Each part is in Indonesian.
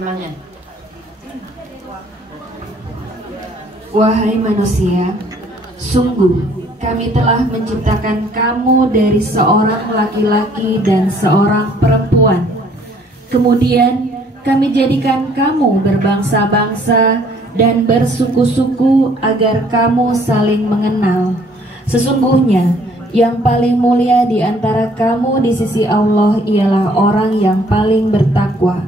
Emangnya? Wahai manusia, sungguh kami telah menciptakan kamu dari seorang laki-laki dan seorang perempuan. Kemudian kami jadikan kamu berbangsa-bangsa dan bersuku-suku agar kamu saling mengenal. Sesungguhnya yang paling mulia di antara kamu di sisi Allah ialah orang yang paling bertakwa.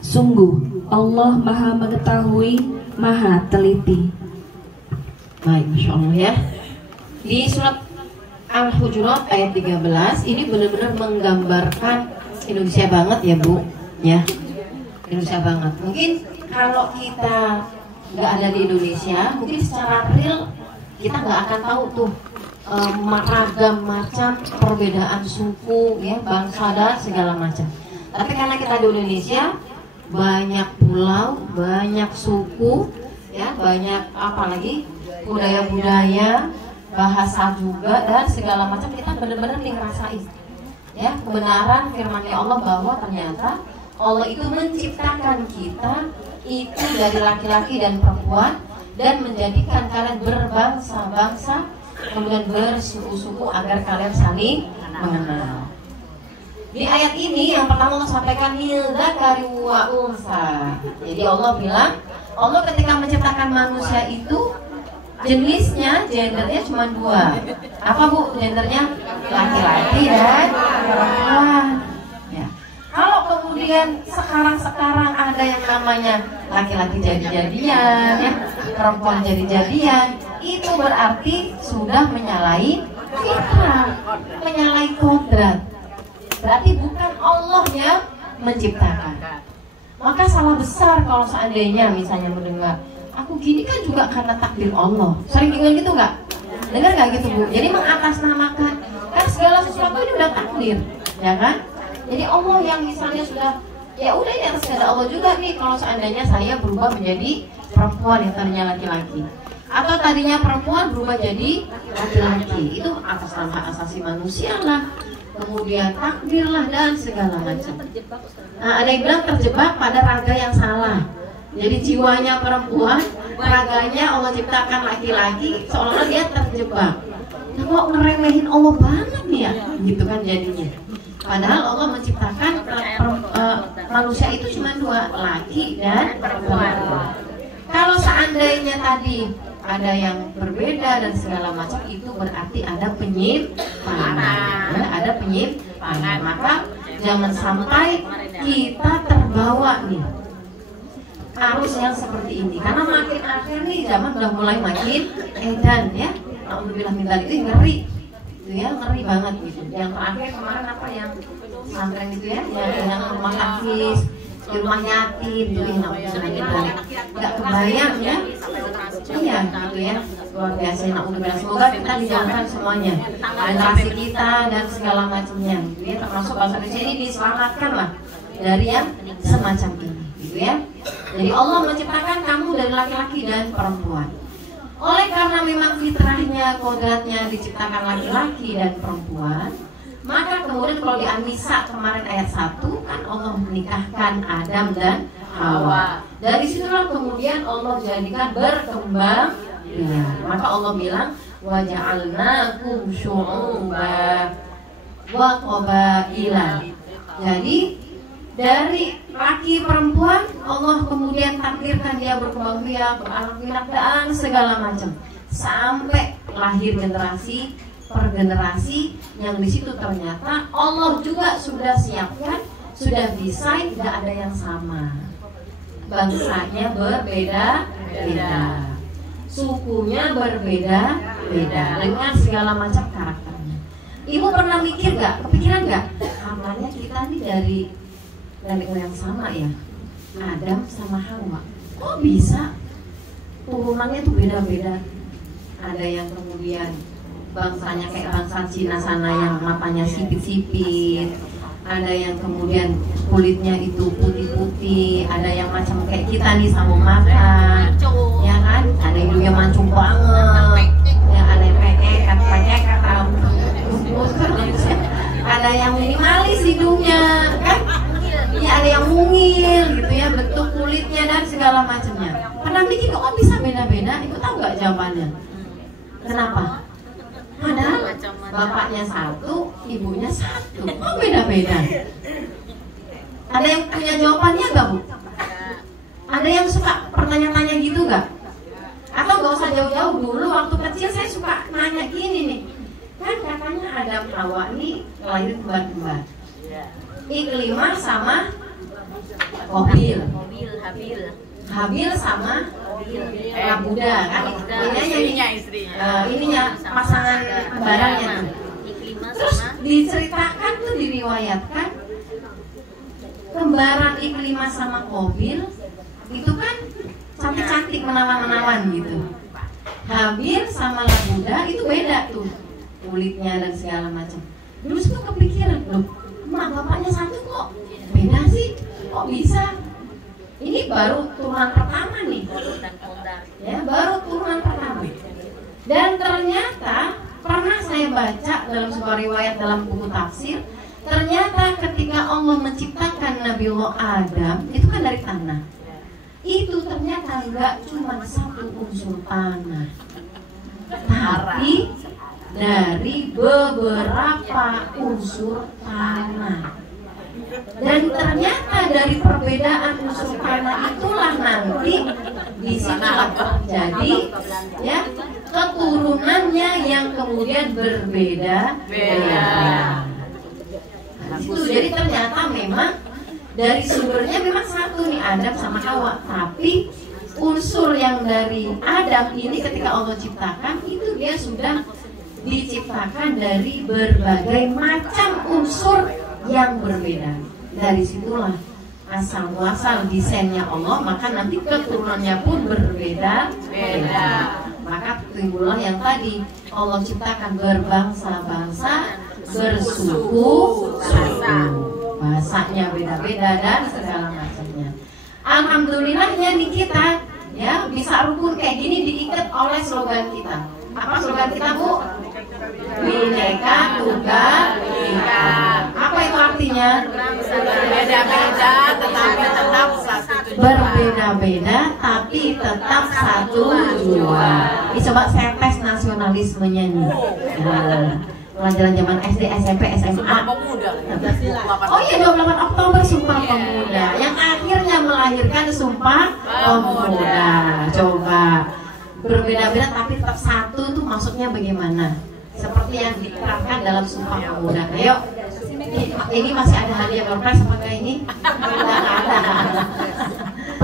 Sungguh Allah Maha Mengetahui, Maha Teliti. Baik, Masya Allah ya. Di surat Al-Hujurat ayat 13 ini benar-benar menggambarkan Indonesia banget ya Bu, ya. Indonesia banget. Mungkin kalau kita nggak ada di Indonesia, mungkin secara real kita nggak akan tahu tuh ragam macam perbedaan suku, ya, bangsa dan segala macam. Tapi karena kita di Indonesia, banyak pulau, banyak suku, ya, banyak apalagi budaya-budaya, bahasa juga dan segala macam, kita benar-benar ngerasain, ya, kebenaran firman-Nya Allah bahwa ternyata Allah itu menciptakan kita itu dari laki-laki dan perempuan dan menjadikan kalian berbangsa-bangsa, kemudian bersuku-suku agar kalian saling mengenal. Di ayat ini yang pertama Allah sampaikan dzakari wa unsa. Jadi Allah bilang, Allah ketika menciptakan manusia itu jenisnya, gendernya cuma dua. Apa Bu gendernya? Laki-laki dan perempuan. Ya. Kalau kemudian sekarang ada yang namanya laki-laki jadi-jadian, ya, perempuan jadi-jadian, itu berarti sudah menyalahi fitrah, menyalahi kodrat. Berarti bukan Allah yang menciptakan. Maka salah besar kalau seandainya misalnya mendengar, aku gini kan juga karena takdir Allah. Sering dengar gitu nggak? Dengar nggak gitu Bu? Jadi mengatasnamakan, kan segala sesuatu ini udah takdir, ya kan? Jadi Allah yang misalnya sudah, ya udah ini atas kehendak Allah juga nih. Kalau seandainya saya berubah menjadi perempuan yang tadinya laki-laki, atau tadinya perempuan berubah jadi laki-laki, itu atas nama asasi manusia lah. Kemudian takdir lah dan segala macam. Nah, ada yang bilang terjebak pada raga yang salah. Jadi jiwanya perempuan, raganya Allah ciptakan laki-laki, seolah-olah dia terjebak. Nah, kok ngeremehin Allah banget nih ya, gitu kan jadinya. Padahal Allah menciptakan manusia itu cuma dua, laki dan perempuan. Kalau seandainya tadi ada yang berbeda dan segala macam, itu berarti ada penyimpangan, ya, ada penyimpangan. Maka jangan sampai kita terbawa nih arus yang seperti ini, karena makin akhir nih zaman udah mulai makin edan, ya. Alhamdulillah minta itu ngeri, itu ya, ngeri banget gitu. Yang terakhir kemarin apa yang pesantren itu ya, yang rumah hafiz, di rumah yatim, itu nggak kebayang ya. Iya gitu ya, luar biasa. Semoga kita dijauhkan semuanya, generasi kita dan segala macamnya, gitu ya, termasuk bangsa Indonesia ini diselamatkan lah dari yang semacam ini, gitu ya. Jadi Allah menciptakan kamu dari laki-laki dan perempuan. Oleh karena memang fitrahnya, kodratnya diciptakan laki-laki dan perempuan, maka kemudian kalau di An-Nisa kemarin ayat 1 kan Allah menikahkan Adam dan Hawa. Dari situlah kemudian Allah jadikan berkembang. Ya, maka Allah bilang wa ja'alnakum syu'uban wa qabaila. Jadi dari laki perempuan Allah kemudian takdirkan dia berkembang biak, beranak pinak dan segala macam, sampai lahir generasi per generasi yang di situ ternyata Allah juga sudah siapkan, sudah desain, tidak ada yang sama. Bangsanya berbeda-beda, sukunya berbeda-beda dengan segala macam karakternya. Ibu pernah mikir gak, kepikiran gak, amalnya kita nih dari yang sama ya, Adam sama Hawa, kok bisa turunannya tuh beda-beda? Ada yang kemudian bangsanya kayak bangsa Cina sana yang matanya sipit-sipit, ada yang kemudian kulitnya itu putih-putih, ada yang macam kayak kita nih sama mata, ya kan? Ada yang juga mancung banget, ya, ada yang pekek, ada yang minimalis hidungnya, kan? Ya, ada yang mungil gitu ya, bentuk segala macamnya. Pernah mikir kok bisa beda-beda? Ibu tahu nggak jawabannya? Kenapa? Padahal bapaknya satu, ibunya satu, kok beda-beda? Ada yang punya jawabannya nggak, Bu? Ada yang suka pertanyaan-tanya gitu nggak? Atau nggak usah jauh-jauh, dulu waktu kecil saya suka nanya gini nih, kan katanya Adam Hawa nih lahir kembar-kembar, Iklimah sama Habil sama Buddha kan, ininya pasangan kembarannya tuh. Terus diceritakan tuh, diriwayatkan kembaran Iklimah sama Qabil itu kan cantik-cantik, menawan-menawan gitu. Habil sama Buddha itu beda tuh kulitnya dan segala macam. Dulu tuh kepikiran, loh, mak bapaknya satu kok beda sih, kok bisa? Ini baru turunan pertama nih, ya baru turunan pertama. Dan ternyata pernah saya baca dalam sebuah riwayat dalam buku tafsir, ternyata ketika Allah menciptakan Nabiullah Adam itu kan dari tanah. Itu ternyata nggak cuma satu unsur tanah, tapi dari beberapa unsur tanah. Dan ternyata dari perbedaan unsur tanah itulah nanti disitulah terjadi ya keturunannya yang kemudian berbeda-beda. Itu jadi ternyata memang dari sumbernya memang satu nih, Adam sama Hawa, tapi unsur yang dari Adam ini ketika Allah ciptakan itu dia sudah diciptakan dari berbagai macam unsur yang berbeda. Dari situlah asal muasal desainnya Allah, maka nanti keturunannya pun berbeda-beda. Maka timbullah yang tadi Allah ciptakan berbangsa-bangsa, bersuku-suku, bahasanya beda-beda dan segala macamnya. Alhamdulillahnya nih kita ya bisa rukun kayak gini diikat oleh slogan kita. Apa slogan kita, Bu? Bineka Tunggal Ika. Apa itu artinya? Berbeda-beda tetapi tetap satu tujuan. Berbeda-beda tapi tetap satu tujuan. Ini coba saya tes nasionalismenya nih. Nah, pelajaran zaman SD, SMP, SMA. Sumpah Pemuda. Oh iya, 28 Oktober Sumpah Pemuda yang akhirnya melahirkan Sumpah Pemuda. Coba berbeda-beda tapi tetap satu tuh maksudnya bagaimana? Seperti yang diterapkan dalam Sumpah Pemuda. Ayo, ini masih ada hadiah surprise apa kayak ini? Tidak ada.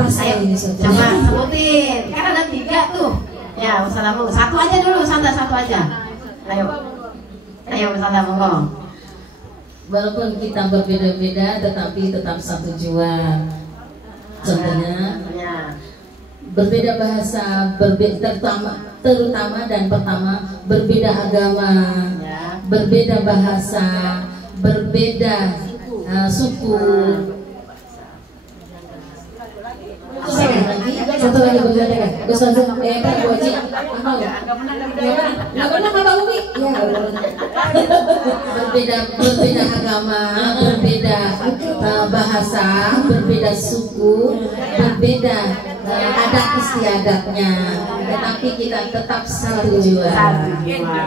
Ayo, coba sebutin. Kan ada 3 tuh. Ya, wassalamu. Satu aja dulu, satu aja. Ayo Ustazah, monggo. Walaupun kita berbeda-beda tetapi tetap satu tujuan. Contohnya berbeda bahasa, terutama dan pertama berbeda agama, berbeda bahasa, berbeda suku. Satu lagi berbeda kan? Ustazah, Bu Haji, berbeda agama, berbeda bahasa, berbeda suku, berbeda adat istiadatnya, tetapi kita tetap satu tujuan.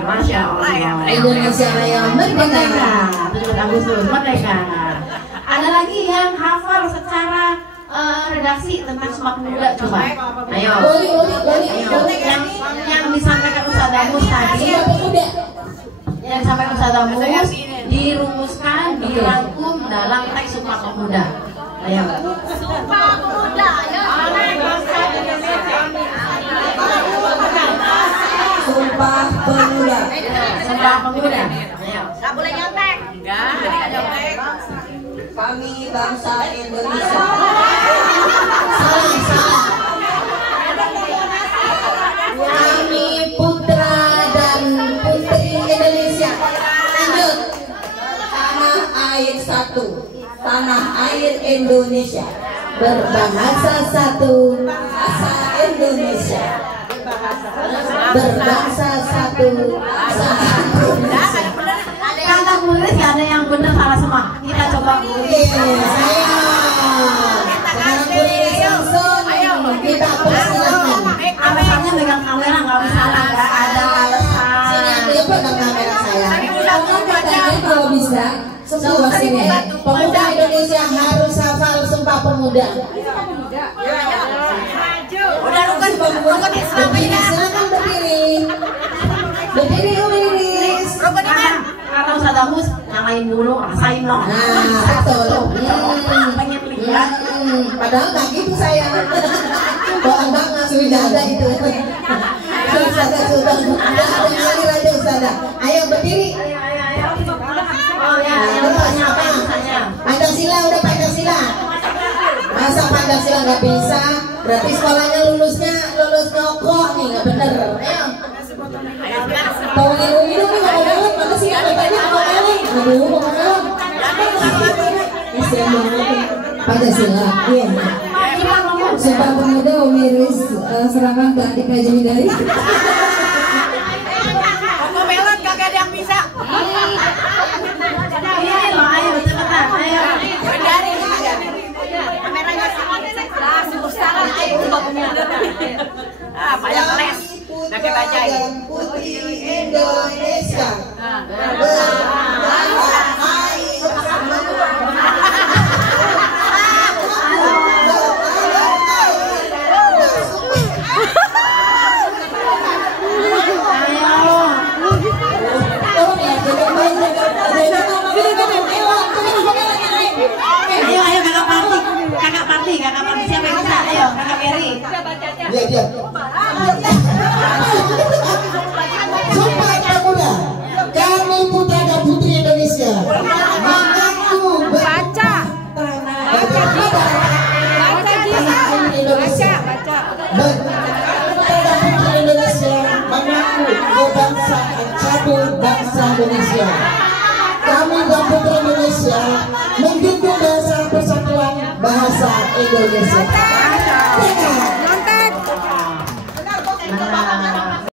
Masya Allah. Indonesia Raya merdeka. 17 Agustus merdeka. Ada lagi yang hafal secara redaksi tentang Sumpah Pemuda, coba. Ayo. Yang disampaikan Ustazah Mus tadi, yang disampaikan Ustazah Mus dirumuskan, dirangkum dalam teks Sumpah Pemuda. Ayo. Sumpah Pemuda. Sumpah Pemuda. Sumpah Pemuda. Ayo. Gak boleh nyontek. Enggak, enggak nyontek. Kami bangsa Indonesia. Kami putra dan putri Indonesia. Lanjut. Tanah air satu. Tanah air Indonesia. Berbahasa satu, Bahasa Indonesia. berbangsa satu, Kata tulis gak ada yang benar, salah semua. Kita coba tulis. Saya. Ayo. Sumpah sini. Pemuda Indonesia harus hafal Sumpah Pemuda. Udah bukan Berdiri, silakan berdiri. Berdiri Wilis. Rukun iman. Kalau Ustaz Agus nyalain dulu, rasain loh. Nah, betul. Pengen lihat. Padahal nggak gitu saya. Bohong banget, sudah ada itu. Sudah ada yang ngalir aja Ustazah. Ayo berdiri. Oh ya, tanya apa yang tanya? Pancasila udah Pancasila. Masa Pancasila nggak bisa? Berarti sekolahnya lulus nyokok nih, nggak bener. Ayo. Tolongin Umi dong nih, ngomong melon. Mana sih katanya ngomong melon? Aduh, ngomong melon. Kasian banget. Pancasila, iya. Sumpah Pemuda Umi Riz serahkan ke adik Raja Hidayat. Ngomong melon kagak ada yang bisa. Ayo cepetan, ayo. Dari kameranya banyak les. Udah kita bacain. Putri Indonesia. Berbangsa air Ayo kakak party siapa yang bisa? Ayo kakak Mary. Dia. Sumpah Pemuda, kami putra dan putri Indonesia mengaku Baca. Indonesia. Putra dan putri Indonesia mengaku kebangsaan satu bangsa Indonesia. Kami dan putri Indonesia menjunjung dasar persatuan bahasa Indonesia.